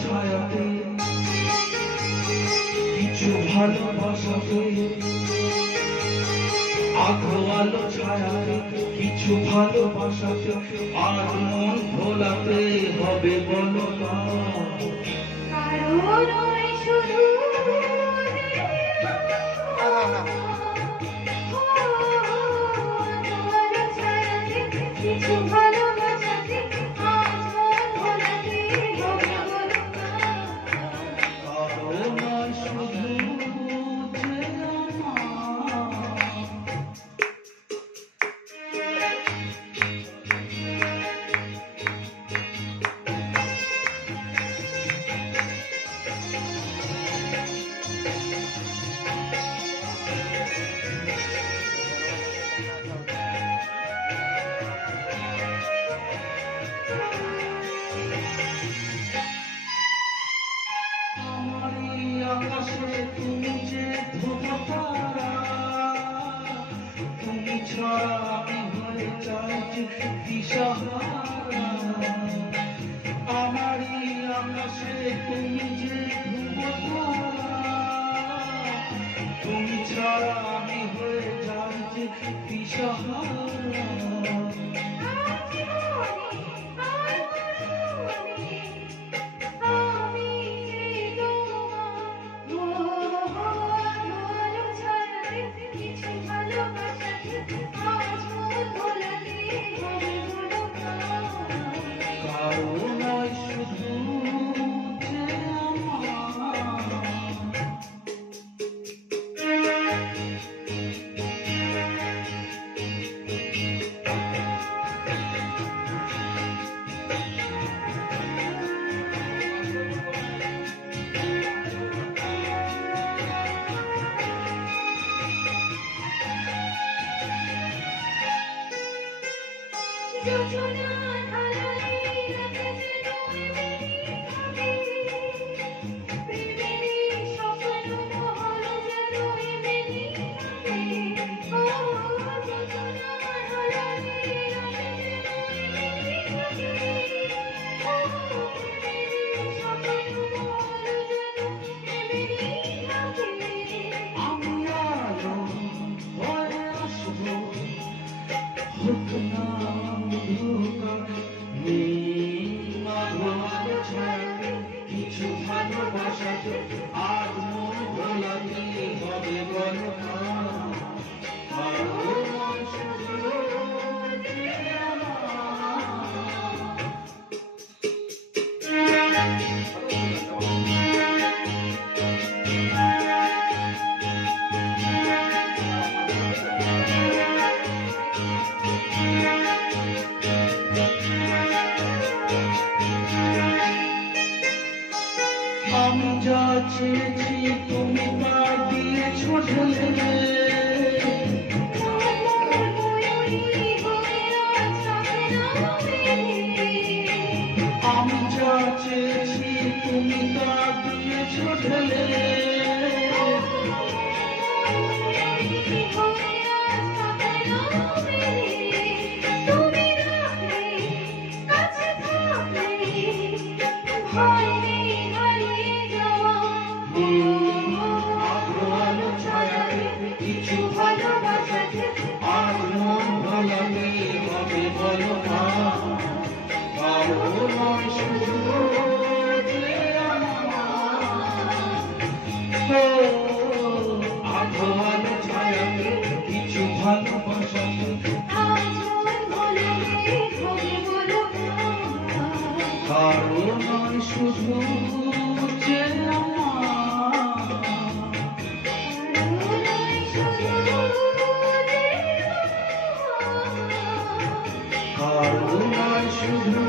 ছায়াতে কিছু ভালোবাসাতে আগ্রহ আলো ছায়াতে কিছু ভালোবাসাতে আর মন ভোলাতে হবে বলো শুধু আকাশে তুমি যে ধ্রুব তারা তুমি ছাড়া আমি হয়ে চাইছি দিশাহারা আমারই আকাশে তুমি যে ধ্রুব তারা তুমি ছাড়া আমি হয়ে যাইছি দিশাহারা আমি আমি যা চেয়েছি তুমি তা দিয়েছ ঢেলে আমি যা চেয়েছি তুমি তা দিয়েছ ঢেলে কারণ শুধু যে আমার। ও, আগ্রহ ছায়াতে কিছু ভালোবাসাতে কারণ শুধু যে আমার কারণ শুধু